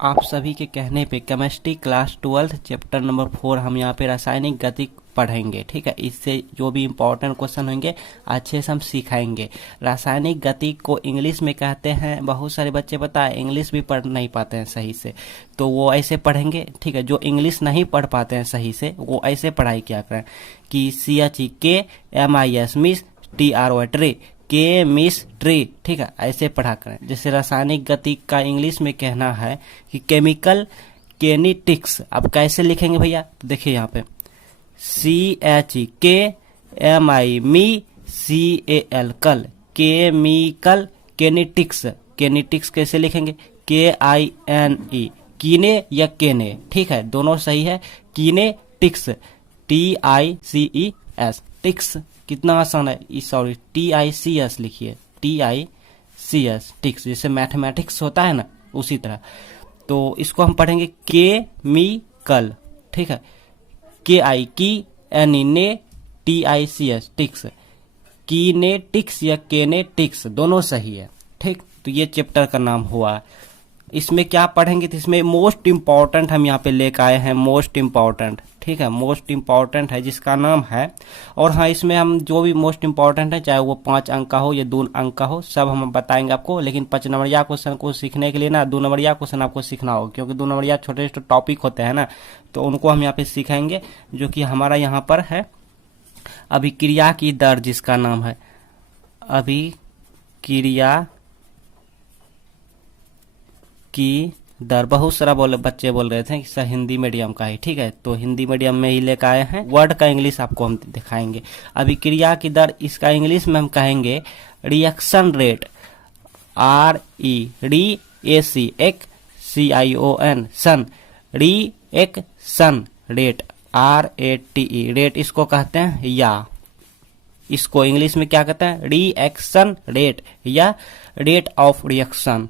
आप सभी के कहने पे केमिस्ट्री क्लास 12 चैप्टर नंबर 4 हम यहाँ पे रासायनिक गति पढ़ेंगे। ठीक है, इससे जो भी इम्पोर्टेंट क्वेश्चन होंगे अच्छे से हम सिखाएंगे। रासायनिक गति को इंग्लिश में कहते हैं, बहुत सारे बच्चे पता है इंग्लिश भी पढ़ नहीं पाते हैं सही से, तो वो ऐसे पढ़ेंगे। ठीक है, जो इंग्लिश नहीं पढ़ पाते हैं सही से वो ऐसे पढ़ाई क्या करें कि CHEKMIS मिस TRY ट्री के मिस ट्री। ठीक है, ऐसे पढ़ा करें। जैसे रासायनिक गति का इंग्लिश में कहना है कि केमिकल केनेटिक्स। अब कैसे लिखेंगे भैया, तो देखिए यहाँ पे CHEKMICAL कल केमिकल केनेटिक्स। केनेटिक्स कैसे लिखेंगे, KINE कीने या केने। ठीक है, दोनों सही है। कीनेटिक्स TICES टिक्स, कितना आसान है। सॉरी TICS लिखिए, TICS टिक्स, जैसे मैथमेटिक्स होता है ना उसी तरह। तो इसको हम पढ़ेंगे केमिकल। ठीक है, KINE TICS टिक्स। कीनेटिक्स या केनेटिक्स दोनों सही है। ठीक, तो ये चैप्टर का नाम हुआ। इसमें क्या पढ़ेंगे, तो इसमें मोस्ट इम्पॉर्टेंट हम यहाँ पे लेकर आए हैं। मोस्ट इम्पॉर्टेंट, ठीक है, मोस्ट इम्पॉर्टेंट है जिसका नाम है। और हाँ, इसमें हम जो भी मोस्ट इम्पॉर्टेंट है, चाहे वो 5 अंक का हो या 2 अंक का हो, सब हम बताएंगे आपको। लेकिन 5 नंबरिया क्वेश्चन को सीखने के लिए ना 2 नंबरिया क्वेश्चन आपको सीखना होगा, क्योंकि 2 नंबरिया छोटे छोटे टॉपिक होते हैं ना, तो उनको हम यहाँ पे सीखेंगे। जो कि हमारा यहाँ पर है अभिक्रिया की दर, जिसका नाम है अभिक्रिया की दर। बहुत सारा बच्चे बोल रहे थे कि सर हिंदी मीडियम का है। ठीक है, तो हिंदी मीडियम में ही लेकर आए हैं। वर्ड का इंग्लिश आपको हम दिखाएंगे। अभिक्रिया की दर, इसका इंग्लिश में हम कहेंगे रिएक्शन रेट, REACTION सन, रिएक्शन रेट RATE रेट इसको कहते हैं, या इसको इंग्लिश में क्या कहते हैं, रिएक्शन रेट या rate of reaction,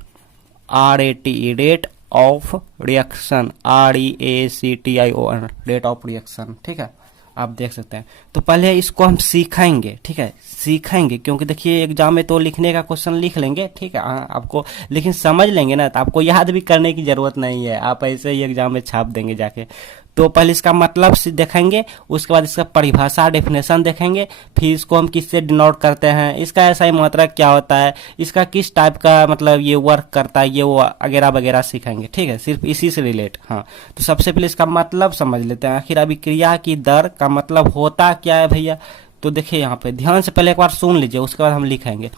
RATE rate of reaction, REACTION rate of reaction. ठीक है, आप देख सकते हैं। तो पहले इसको हम सीखेंगे। ठीक है, सीखेंगे, क्योंकि देखिए एग्जाम में तो लिखने का क्वेश्चन लिख लेंगे। ठीक है, आपको लेकिन समझ लेंगे ना, तो आपको याद भी करने की जरूरत नहीं है, आप ऐसे ही एग्जाम में छाप देंगे जाके। तो पहले इसका मतलब देखेंगे, उसके बाद इसका परिभाषा डेफिनेशन देखेंगे, फिर इसको हम किससे डिनोट करते हैं, इसका ऐसा ही मात्रा क्या होता है, इसका किस टाइप का मतलब ये वर्क करता है, ये वो वगैरह वगैरह सीखेंगे। ठीक है, सिर्फ इसी से रिलेट। हाँ, तो सबसे पहले इसका मतलब समझ लेते हैं, आखिर अभिक्रिया की दर का मतलब होता क्या है भैया। तो देखिए यहाँ पे ध्यान से पहले एक बार सुन लीजिए, उसके बाद हम लिखेंगे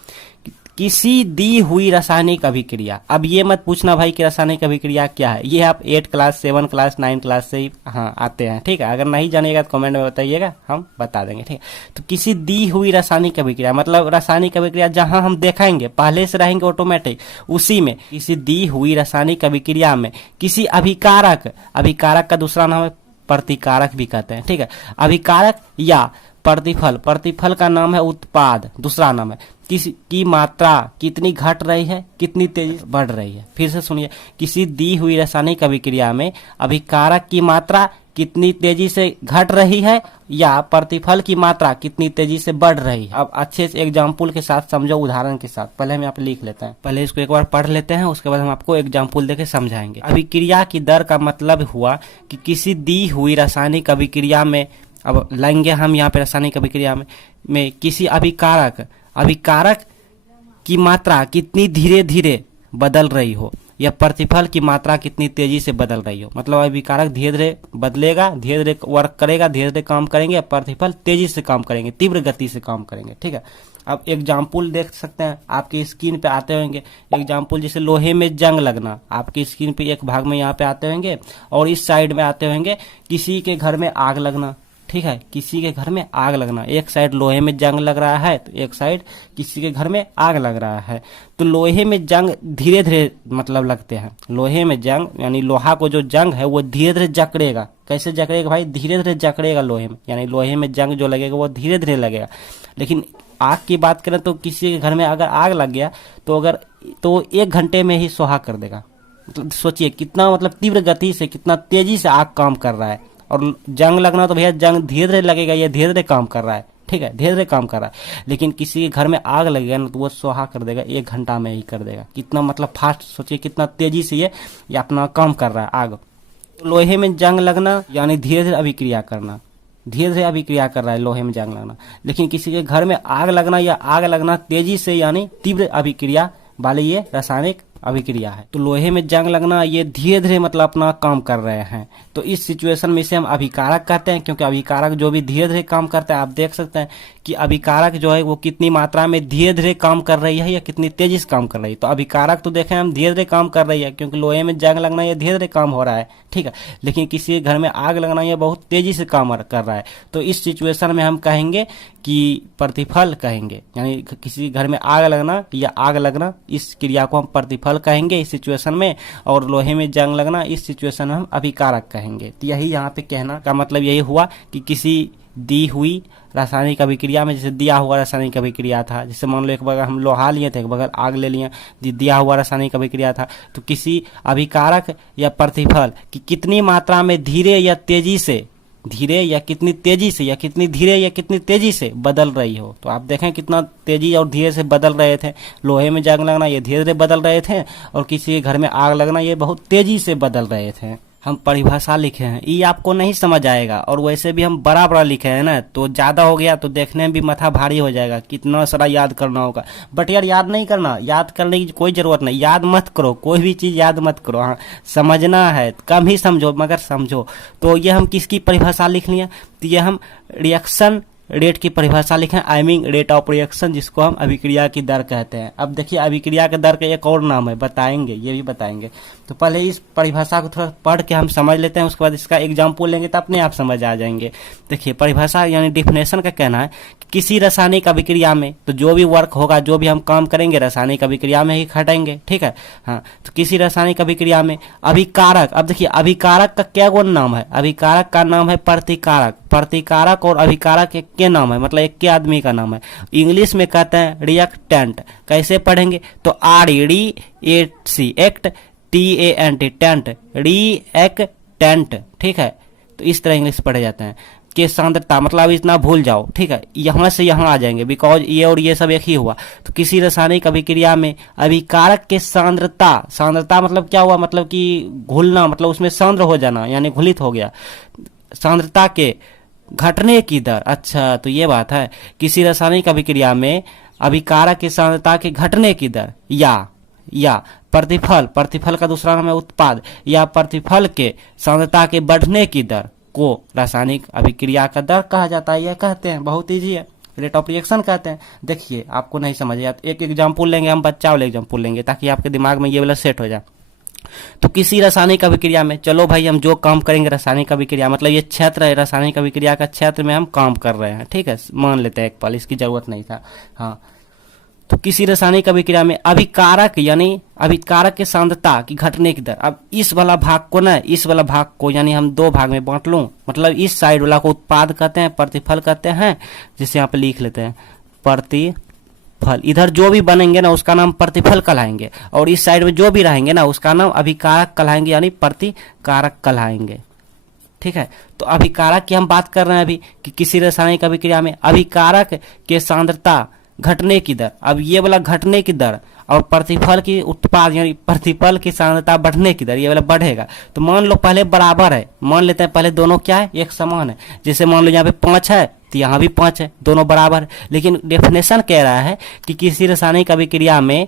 किसी दी हुई रासायनिक अभिक्रिया। अब ये मत पूछना भाई कि रासायनिक अभिक्रिया क्या है, ये आप 8 क्लास 7 क्लास 9 क्लास से ही हाँ आते हैं। ठीक है, अगर नहीं जानिएगा तो कमेंट में बताइएगा, हम बता देंगे। ठीक है, तो किसी दी हुई रासायनिक अभिक्रिया मतलब रासायनिक अभिक्रिया जहां हम देखेंगे पहले से रहेंगे ऑटोमेटिक, उसी में किसी दी हुई रासायनिक अभिक्रिया में किसी अभिकारक, अभिकारक का दूसरा नाम है प्रतिकारक भी कहते हैं। ठीक है, अभिकारक या प्रतिफल, प्रतिफल का नाम है उत्पाद, दूसरा नाम है। किसी की मात्रा कितनी घट रही है, कितनी तेजी बढ़ रही है। फिर से सुनिए, किसी दी हुई रासायनिक अभिक्रिया में अभिकारक की मात्रा कितनी तेजी से घट रही है या प्रतिफल की मात्रा कितनी तेजी से बढ़ रही है। अब अच्छे से एग्जाम्पल के साथ समझो, उदाहरण के साथ। पहले हम यहाँ पे लिख लेते हैं, पहले इसको एक बार पढ़ लेते हैं, उसके बाद हम आपको एग्जाम्पल देके समझाएंगे। अभिक्रिया की दर का मतलब हुआ कि किसी दी हुई रासायनिक अभिक्रिया में, अब लेंगे हम यहाँ पे रासायनिक अभिक्रिया में किसी अभिकारक, अभिकारक की मात्रा कितनी धीरे धीरे बदल रही हो या प्रतिफल की मात्रा कितनी तेजी से बदल रही हो। मतलब अभिकारक धीरे धीरे बदलेगा, धीरे धीरे वर्क करेगा, धीरे धीरे काम करेंगे, प्रतिफल तेजी से काम करेंगे, तीव्र गति से काम करेंगे। ठीक है, अब एग्जाम्पल देख सकते हैं, आपकी स्क्रीन पे आते होंगे एग्जाम्पल, जैसे लोहे में जंग लगना, आपकी स्क्रीन पे एक भाग में यहाँ पे आते होंगे, और इस साइड में आते होंगे किसी के घर में आग लगना। ठीक है, किसी के घर में आग लगना, एक साइड लोहे में जंग लग रहा है तो एक साइड किसी के घर में आग लग रहा है। तो लोहे में जंग धीरे धीरे मतलब लगते हैं, लोहे में जंग यानी लोहा को जो जंग है वो धीरे धीरे जकड़ेगा। कैसे जकड़ेगा भाई, धीरे धीरे जकड़ेगा लोहे में, यानी लोहे में जंग जो लगेगा वो धीरे धीरे लगेगा। लेकिन आग की बात करें तो किसी के घर में अगर आग लग गया तो 1 घंटे में ही सुहा कर देगा। तो सोचिए कितना मतलब तीव्र गति से, कितना तेजी से आग काम कर रहा है। और जंग लगना तो भैया जंग धीरे धीरे लगेगा, ये धीरे धीरे काम कर रहा है, ठीक है, धीरे धीरे काम कर रहा है। लेकिन किसी के घर में आग लगेगा ना तो वो स्वाहा कर देगा, 1 घंटा में ही कर देगा। कितना मतलब फास्ट, सोचिए कितना तेजी से ये अपना काम कर रहा है आग। लोहे में जंग लगना यानी धीरे धीरे अभिक्रिया करना, धीरे धीरे अभिक्रिया कर रहा है लोहे में जंग लगना। लेकिन किसी के घर में आग लगना या आग लगना तेजी से यानी तीव्र अभिक्रिया वाली ये रासायनिक अभिक्रिया है। तो लोहे में जंग लगना ये धीरे धीरे मतलब अपना काम कर रहे हैं, तो इस सिचुएशन में इसे हम अभिकारक कहते हैं, क्योंकि अभिकारक जो भी धीरे धीरे काम करता है। आप देख सकते हैं कि अभिकारक जो है वो कितनी मात्रा में धीरे धीरे काम कर रही है या कितनी तेजी से काम कर रही है। तो अभिकारक तो देखें हम धीरे धीरे काम कर रही है, क्योंकि लोहे में जंग लगना ये धीरे धीरे काम हो रहा है, ठीक है। लेकिन किसी घर में आग लगना ये बहुत तेजी से काम कर रहा है। तो इस सिचुएशन में हम कहेंगे कि प्रतिफल कहेंगे, यानी किसी घर में आग लगना या आग लगना इस क्रिया को हम प्रतिफल कहेंगे इस सिचुएशन में, और लोहे में जंग लगना इस सिचुएशन में हम अभिकारक कहेंगे। तो यही यहाँ पे कहना का मतलब यही हुआ कि किसी दी हुई रासायनिक अभिक्रिया में, जैसे दिया हुआ रासायनिक अभिक्रिया था, जैसे मान लो एक बगल हम लोहा लिए थे, एक बगल आग ले लिए, दिया हुआ रासायनिक अभिक्रिया था, तो किसी अभिकारक या प्रतिफल की कितनी मात्रा में धीरे या तेजी से, धीरे या कितनी तेजी से या कितनी धीरे या कितनी तेजी से बदल रही हो। तो आप देखें कितना तेजी और धीरे से बदल रहे थे। लोहे में जंग लगना ये धीरे धीरे बदल रहे थे, और किसी घर में आग लगना ये बहुत तेजी से बदल रहे थे। हम परिभाषा लिखे हैं, ये आपको नहीं समझ आएगा, और वैसे भी हम बड़ा बड़ा लिखे हैं ना, तो ज्यादा हो गया तो देखने में भी माथा भारी हो जाएगा, कितना सारा याद करना होगा। बट यार याद नहीं करना, याद करने की कोई जरूरत नहीं, याद मत करो, कोई भी चीज याद मत करो। हाँ, समझना है कम ही समझो मगर समझो। तो ये हम किसकी परिभाषा लिख लिए, तो ये हम रिएक्शन रेट की परिभाषा लिखें, I mean rate of reaction, जिसको हम अभिक्रिया की दर कहते हैं। अब देखिए अभिक्रिया के दर का एक और नाम है, बताएंगे, ये भी बताएंगे। तो पहले इस परिभाषा को थोड़ा पढ़ के हम समझ लेते हैं, उसके बाद इसका एग्जाम्पल लेंगे तो अपने आप समझ आ जाएंगे। देखिए परिभाषा यानी डिफिनेशन का कहना है कि किसी रासायनिक अभिक्रिया में तो जो भी वर्क होगा, जो भी हम काम करेंगे रासायनिक अभिक्रिया में ही खटेंगे, ठीक है। हाँ, तो किसी रासायनिक अभिक्रिया में अभिकारक, अब देखिए अभिकारक का क्या गुण नाम है, अभिकारक का नाम है प्रतिकारक। प्रतिकारक और अभिकारक एक के नाम है, मतलब एक के आदमी का नाम है। इंग्लिश में कहते हैं रिएक्टेंट। कैसे पढ़ेंगे, तो REACT act TANT tent, reactant, ठीक है। तो इस तरह इंग्लिश पढ़े जाते हैं। के सांद्रता मतलब इतना भूल जाओ, ठीक है, यहां से यहां आ जाएंगे, बिकॉज ये और ये सब एक ही हुआ। तो किसी रासायनिक अभिक्रिया में अभिकारक के सांद्रता, सांद्रता मतलब क्या हुआ, मतलब कि घुलना, मतलब उसमें सांद्र हो जाना यानी घुलित हो गया, सांद्रता के घटने की दर। अच्छा, तो ये बात है, किसी रासायनिक अभिक्रिया में अभिकारक की सांद्रता के घटने की दर या प्रतिफल, प्रतिफल का दूसरा नाम है उत्पाद, या प्रतिफल के सांद्रता के बढ़ने की दर को रासायनिक अभिक्रिया का दर कहा जाता है। यह कहते हैं, बहुत ईजी है, रेट ऑफ रिएक्शन कहते हैं। देखिए आपको नहीं समझ आया तो एक एग्जाम्पल लेंगे हम, बच्चा वाले एग्जाम्पल लेंगे, ताकि आपके दिमाग में ये वाला सेट हो जाए। तो किसी रासायनिक अभिक्रिया में, चलो भाई हम जो काम करेंगे रासायनिक अभिक्रिया, मतलब ये क्षेत्र है रासायनिक अभिक्रिया का, क्षेत्र में हम काम कर रहे हैं, ठीक है, मान लेते हैं एक पल, इसकी जरूरत नहीं था। हाँ, तो किसी रासायनिक अभिक्रिया में अभिकारक यानी अभिकारक के सांद्रता की घटने की दर। अब इस वाला भाग को ना, इस वाला भाग को यानी हम दो भाग में बांट लूं, मतलब इस साइड वाला को उत्पाद कहते हैं, प्रतिफल कहते हैं, जिसे यहाँ पे लिख लेते हैं प्रतिफल। इधर जो भी बनेंगे ना उसका नाम प्रतिफल कहलाएंगे, और इस साइड में जो भी रहेंगे ना उसका नाम अभिकारक कहलाएंगे यानी प्रतिकारक कहलाएंगे, ठीक है। तो अभिकारक की हम बात कर रहे हैं अभी कि किसी रासायनिक अभिक्रिया में अभिकारक के सांद्रता घटने की दर। अब ये वाला घटने की दर और प्रतिफल की उत्पाद यानी प्रतिफल की सांद्रता बढ़ने की दर, ये वाला बढ़ेगा। तो मान लो पहले बराबर है, मान लेते हैं पहले दोनों क्या है, एक समान है। जैसे मान लो यहाँ पे 5 है तो यहाँ भी 5 है, दोनों बराबर है। लेकिन डेफिनेशन कह रहा है कि किसी रासायनिक अभिक्रिया में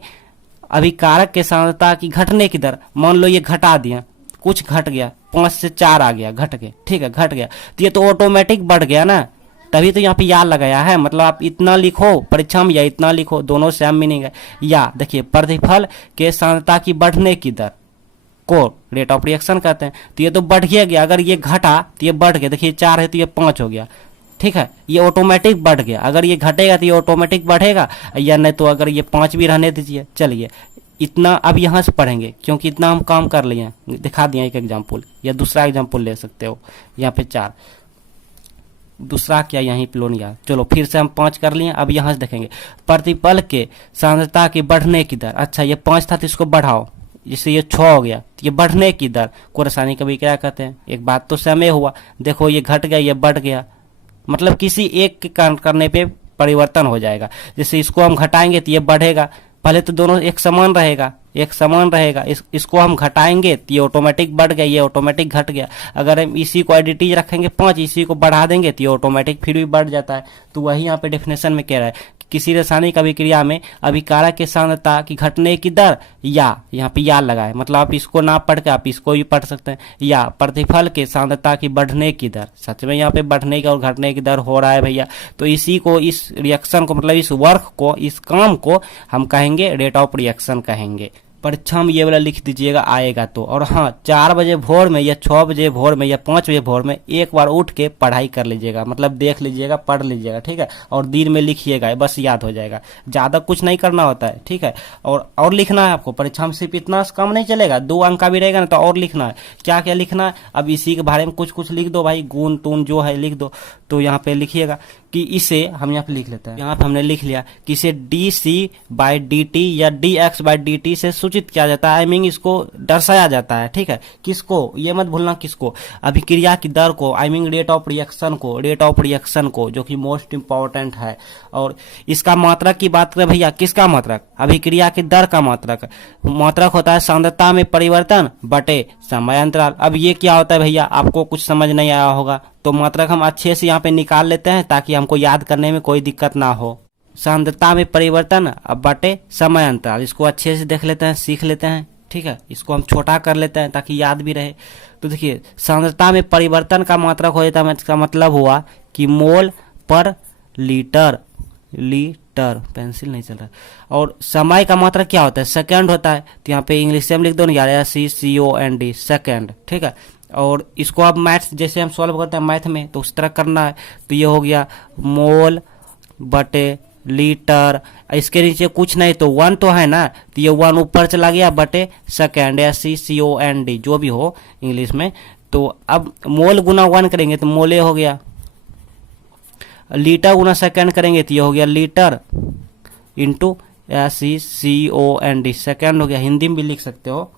अभिकारक के सांद्रता की घटने की दर, मान लो ये घटा दिया, कुछ घट गया, 5 से 4 आ गया, घट गया, ठीक है, घट गया, तो ये तो ऑटोमेटिक बढ़ गया ना, तभी तो यहाँ पे या लगाया है। मतलब आप इतना लिखो परीक्षा में या इतना लिखो, दोनों सेम मीनिंग है। या देखिए प्रतिफल के सांद्रता की बढ़ने की दर को रेट ऑफ रिएक्शन कहते हैं। तो ये तो बढ़ गया, अगर ये घटा तो ये बढ़ गया, देखिए 4 है तो ये 5 हो गया, ठीक है, ये ऑटोमेटिक बढ़ गया। अगर ये घटेगा तो ये ऑटोमेटिक बढ़ेगा, या नहीं तो अगर ये 5 भी रहने दीजिए। चलिए इतना अब यहाँ से पढ़ेंगे, क्योंकि इतना हम काम कर लिए, दिखा दिया एक एग्जाम्पल, या दूसरा एग्जाम्पल ले सकते हो। यहाँ पे 4, दूसरा क्या यहीं पे लोन गया। चलो फिर से हम 5 कर लिए। अब यहाँ से देखेंगे प्रतिफल के सांद्रता की बढ़ने की दर। अच्छा ये 5 था तो इसको बढ़ाओ, जिससे ये 6 हो गया, तो ये बढ़ने की दर को रासायनिक अभिक्रिया कहते हैं। एक बात तो समय हुआ, देखो ये घट गया, ये बढ़ गया, मतलब किसी एक के करने पे परिवर्तन हो जाएगा। जैसे इसको हम घटाएंगे तो ये बढ़ेगा, पहले तो दोनों एक समान रहेगा, एक समान रहेगा, इसको हम घटाएंगे तो ये ऑटोमेटिक बढ़ गया, ये ऑटोमेटिक घट गया। अगर हम इसी को एडिटिव रखेंगे 5, इसी को बढ़ा देंगे तो ये ऑटोमेटिक फिर भी बढ़ जाता है। तो वही यहाँ पे डेफिनेशन में कह रहा है कि किसी रासायनिक अभिक्रिया में अभिकारक के सांद्रता की घटने की दर या, यहाँ पे या लगा है, मतलब आप इसको ना पढ़ के आप इसको भी पढ़ सकते हैं, या प्रतिफल के सांद्रता की बढ़ने की दर। सच में यहाँ पे बढ़ने की और घटने की दर हो रहा है भैया। तो इसी को, इस रिएक्शन को, मतलब इस वर्क को, इस काम को हम कहेंगे रेट ऑफ रिएक्शन कहेंगे। परीक्षा में ये वाला लिख दीजिएगा आएगा तो। और हाँ, 4 बजे भोर में या 6 बजे भोर में या 5 बजे भोर में एक बार उठ के पढ़ाई कर लीजिएगा, मतलब देख लीजिएगा, पढ़ लीजिएगा, ठीक है। और दिन में लिखिएगा, बस याद हो जाएगा, ज़्यादा कुछ नहीं करना होता है, ठीक है। और लिखना है आपको, परीक्षा में सिर्फ इतना काम नहीं चलेगा, 2 अंक का भी रहेगा ना तो और लिखना है। क्या क्या लिखना है, अब इसी के बारे में कुछ कुछ लिख दो भाई, गुण तून जो है लिख दो। तो यहाँ पे लिखिएगा कि इसे हम यहाँ पे लिख लेते हैं, यहाँ पे हमने लिख लिया कि इसे dc/dt या dx/dt से सूचित किया जाता है, आई मीन इसको दर्शाया जाता है, ठीक है। किसको, ये मत भूलना किसको, अभिक्रिया की दर को, I mean rate of reaction को, रेट ऑफ रिएक्शन को, जो कि मोस्ट इंपॉर्टेंट है। और इसका मात्रक की बात करें भैया, किसका मात्रक, अभिक्रिया की दर का मात्रक। मात्रक होता है सांद्रता में परिवर्तन बटे समय अंतराल। अब ये क्या होता है भैया, आपको कुछ समझ नहीं आया होगा तो मात्रक हम अच्छे से यहाँ पे निकाल लेते हैं ताकि हमको याद करने में कोई दिक्कत ना हो। सांद्रता में परिवर्तन अब बटे समय अंतराल, इसको अच्छे से देख लेते हैं, सीख लेते हैं, ठीक है। इसको हम छोटा कर लेते हैं ताकि याद भी रहे। तो देखिए, सांद्रता में परिवर्तन का मात्रक हो जाता है, इसका मतलब हुआ कि मोल पर लीटर, लीटर पेंसिल नहीं चल रहा। और समय का मात्रक क्या होता है, सेकंड होता है। तो यहाँ पे इंग्लिश से हम लिख दो ना यार, SECOND, सेकंड, ठीक है। और इसको अब मैथ्स जैसे हम सॉल्व करते हैं मैथ में तो उस तरह करना है। तो ये हो गया मोल बटे लीटर, इसके नीचे कुछ नहीं तो 1 तो है ना, तो ये 1 ऊपर चला गया बटे सेकंड, SECOND जो भी हो इंग्लिश में। तो अब मोल गुना 1 करेंगे तो मोले हो गया, लीटर गुना सेकंड करेंगे तो ये हो गया लीटर इंटू SECOND, सेकंड हो गया। हिंदी में भी लिख सकते हो।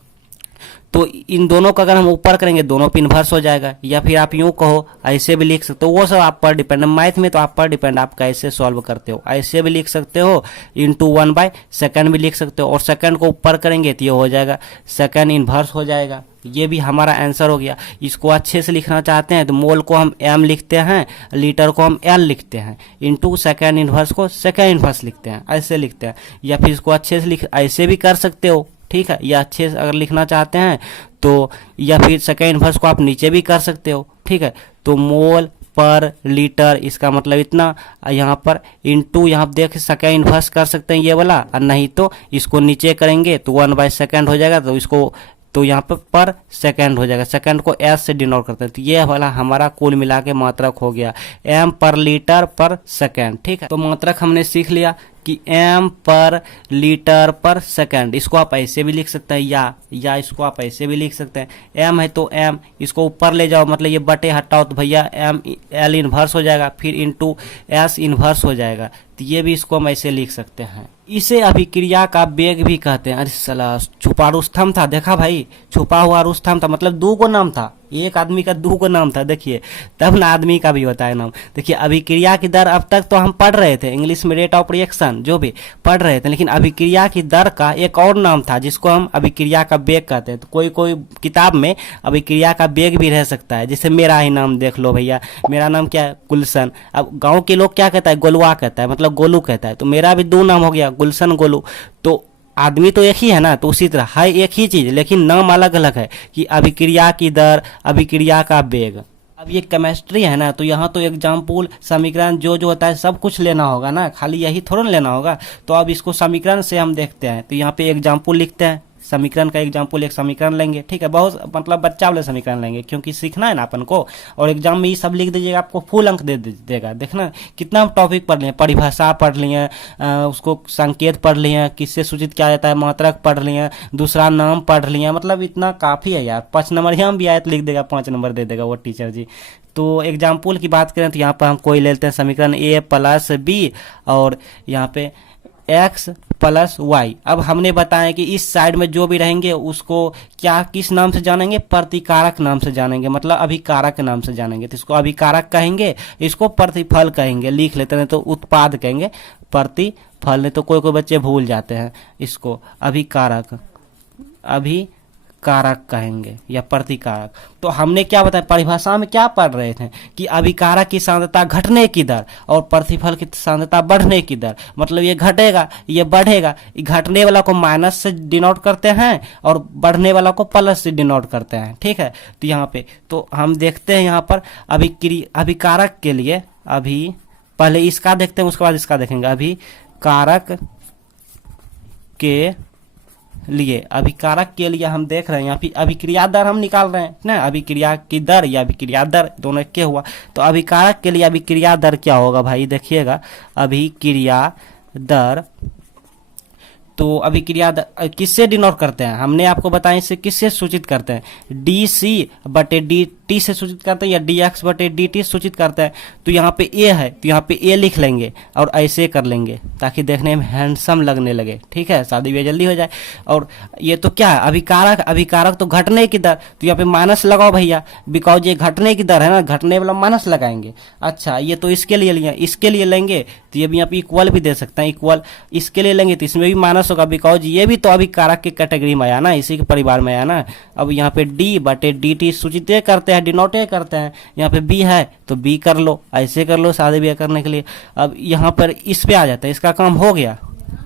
तो इन दोनों का अगर हम ऊपर करेंगे दोनों पे इन्वर्स हो जाएगा, या फिर आप यूं कहो ऐसे भी लिख सकते हो, वो सब आप पर डिपेंड है। मैथ में तो आप पर डिपेंड, आप कैसे सॉल्व करते हो, ऐसे भी लिख सकते हो, इंटू 1/2 भी लिख सकते हो। और सेकंड को ऊपर करेंगे तो ये हो जाएगा सेकंड इन्वर्स हो जाएगा। ये भी हमारा आंसर हो गया। इसको अच्छे से लिखना चाहते हैं तो मोल को हम m लिखते हैं, लीटर को हम l लिखते हैं, इंटू सेकंड इन्वर्स को सेकंड इन्वर्स लिखते हैं, ऐसे लिखते हैं। या फिर इसको अच्छे से ऐसे भी कर सकते हो, ठीक है। या अच्छे से अगर लिखना चाहते हैं तो, या फिर सेकंड इन्वर्स को आप नीचे भी कर सकते हो, ठीक है। तो मोल पर लीटर, इसका मतलब इतना, यहाँ पर इंटू, यहाँ देख सेकंड इन्वर्स कर सकते हैं ये वाला, और नहीं तो इसको नीचे करेंगे तो 1/2 हो जाएगा। तो इसको, तो यहाँ पर सेकंड हो जाएगा, सेकंड को s से डिनोट करते हैं। तो ये वाला हमारा कुल मिला के मात्रक हो गया, m पर लीटर पर सेकंड, ठीक है। तो मात्रक हमने सीख लिया कि m पर लीटर पर सेकंड। इसको आप ऐसे भी लिख सकते हैं, या इसको आप ऐसे भी लिख सकते हैं। m है तो m, इसको ऊपर ले जाओ, मतलब ये बटे हटाओ तो भैया m l इन्वर्स हो जाएगा, फिर इंटू s इन्वर्स हो जाएगा। तो ये भी इसको हम ऐसे लिख सकते हैं। इसे अभिक्रिया का वेग भी कहते हैं। अरे साला, छुपा रुस्तम था, देखा भाई, छुपा हुआ रुस्तम था, मतलब 2 को नाम था, एक आदमी का 2 को नाम था, देखिए तब ना आदमी का भी होता है नाम। देखिए अभिक्रिया की दर, अब तक तो हम पढ़ रहे थे इंग्लिश में रेट ऑफ रिएक्शन जो भी पढ़ रहे थे, लेकिन अभिक्रिया की दर का एक और नाम था जिसको हम अभिक्रिया का वेग कहते हैं। तो कोई कोई किताब में अभिक्रिया का वेग भी रह सकता है, जैसे मेरा ही नाम देख लो भैया, मेरा नाम क्या है, गुलशन। अब गाँव के लोग क्या कहता है, गोलुआ कहता है, मतलब गोलू कहता है। तो मेरा भी 2 नाम हो गया, गुलशन गोलू। तो आदमी तो एक ही है ना, तो उसी तरह है एक ही चीज, लेकिन नाम अलग अलग है कि अभिक्रिया की दर, अभिक्रिया का वेग। अब ये केमिस्ट्री है ना, तो यहाँ तो एग्जाम्पल, समीकरण जो होता है सब कुछ लेना होगा ना, खाली यही थोड़ा लेना होगा। तो अब इसको समीकरण से हम देखते हैं। तो यहाँ पे एग्जाम्पल लिखते हैं, समीकरण का एग्जाम्पल, एक समीकरण लेंगे, ठीक है। बहुत मतलब बच्चा वाले समीकरण लेंगे क्योंकि सीखना है ना अपन को। और एग्जाम में ये सब लिख दीजिएगा, आपको फुल अंक दे देगा। देखना कितना हम टॉपिक पढ़ लिए, परिभाषा पढ़ लिए, उसको संकेत पढ़ लिए, किससे सूचित किया जाता है, मात्रक पढ़ लिए, दूसरा नाम पढ़ लिए, मतलब इतना काफ़ी है यार। 5 नंबर यहाँ भी आए तो लिख देगा, 5 नंबर दे देगा वो टीचर जी। तो एग्जाम्पल की बात करें तो यहाँ पर हम कोई लेते हैं समीकरण a + b, और यहाँ पे एक्स प्लस वाई। अब हमने बताया कि इस साइड में जो भी रहेंगे उसको क्या किस नाम से जानेंगे, प्रतिकारक नाम से जानेंगे, मतलब अभिकारक के नाम से जानेंगे। तो इसको अभिकारक कहेंगे, इसको प्रतिफल कहेंगे, लिख लेते हैं तो उत्पाद कहेंगे, प्रतिफल। नहीं तो कोई कोई बच्चे भूल जाते हैं, इसको अभिकारक कहेंगे या प्रतिकारक। तो हमने क्या बताया, परिभाषा में क्या पढ़ रहे थे कि अभिकारक की सांद्रता घटने की दर और प्रतिफल की सांद्रता बढ़ने की दर, मतलब ये घटेगा ये बढ़ेगा। घटने वाला को माइनस से डिनोट करते हैं और बढ़ने वाला को प्लस से डिनोट करते हैं, ठीक है। तो यहाँ पे तो हम देखते हैं यहाँ पर अभिकारक के लिए, अभी पहले इसका देखते हैं उसके बाद इसका देखेंगे। अभिकारक के लिए, अभिकारक के लिए हम देख रहे हैं यहाँ पे अभिक्रिया दर हम निकाल रहे हैं ना, अभिक्रिया की दर या अभिक्रिया दर दोनों एक के हुआ। तो अभिकारक के लिए अभिक्रिया दर क्या होगा भाई, देखिएगा अभिक्रिया दर। तो अभिक्रिया दर किससे डिनोट करते हैं, हमने आपको बताया इससे किससे सूचित करते हैं, डी सी बटे डी टी से सूचित करते हैं या डी एक्स बटे डी टी सूचित करते हैं। तो यहाँ पे ए है तो यहाँ पे ए लिख लेंगे और ऐसे कर लेंगे ताकि देखने में हैंडसम लगने लगे, ठीक है, शादी ब्याह जल्दी हो जाए। और ये तो क्या है, अभिकारक तो घटने की दर, तो यहाँ पे माइनस लगाओ भैया, बिकॉज ये घटने की दर है ना, घटने वाला माइनस लगाएंगे। अच्छा ये तो इसके लिए लिया, इसके लिए लेंगे तो ये भी यहाँ पे इक्वल भी दे सकते हैं, इक्वल इसके लिए लेंगे तो इसमें भी माइनस होगा, बिकॉज ये भी तो अभिकारक की कैटेगरी में आया ना, इसी के परिवार में आया ना। अब यहाँ पे डी बटे डी टी सूचित करते हैं, डिनोटे करते हैं। यहाँ पे बी है तो बी कर लो, ऐसे कर लो शादी ब्याह करने के लिए। अब यहाँ पर इस पे आ जाता है, इसका काम हो गया,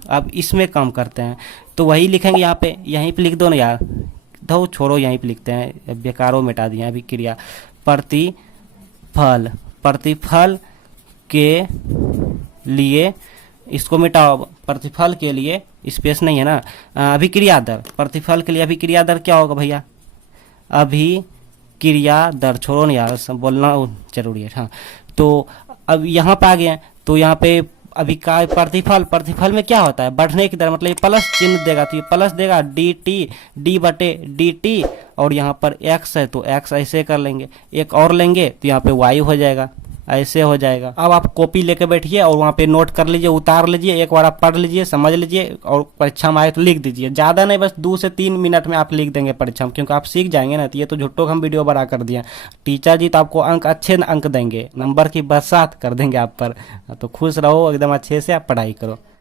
अब इसमें काम करते हैं। तो वही लिखेंगे यहाँ पे, यहीं पे लिख दो ना यार, दो छोड़ो यहीं पे लिखते हैं, बेकारों मिटा दिया अभिक्रिया। प्रतिफल के लिए, इसको मिटाओ, प्रतिफल के लिए स्पेस नहीं है ना, अभिक्रिया दर, प्रतिफल के लिए अभिक्रिया दर क्या होगा भैया, अभिक्रिया दर, छोड़ो ना यार सब बोलना जरूरी है। हाँ तो अब यहाँ पे आ गए हैं, तो यहाँ पे प्रतिफल में क्या होता है, बढ़ने की दर, मतलब ये प्लस चिन्ह देगा तो ये प्लस देगा, डी टी डी बटे डी टी, और यहाँ पर एक्स है तो एक्स ऐसे कर लेंगे, एक और लेंगे तो यहाँ पे वाई हो जाएगा, ऐसे हो जाएगा। अब आप कॉपी लेके बैठिए और वहाँ पे नोट कर लीजिए, उतार लीजिए, एक बार आप पढ़ लीजिए, समझ लीजिए और परीक्षा में आए तो लिख दीजिए। ज़्यादा नहीं, बस 2 से 3 मिनट में आप लिख देंगे परीक्षा में, क्योंकि आप सीख जाएंगे ना। तो ये तो झुट्टो हम वीडियो बना कर दिया, टीचर जी तो आपको अच्छे अंक देंगे, नंबर की बरसात कर देंगे आप पर। तो खुश रहो एकदम, अच्छे से आप पढ़ाई करो।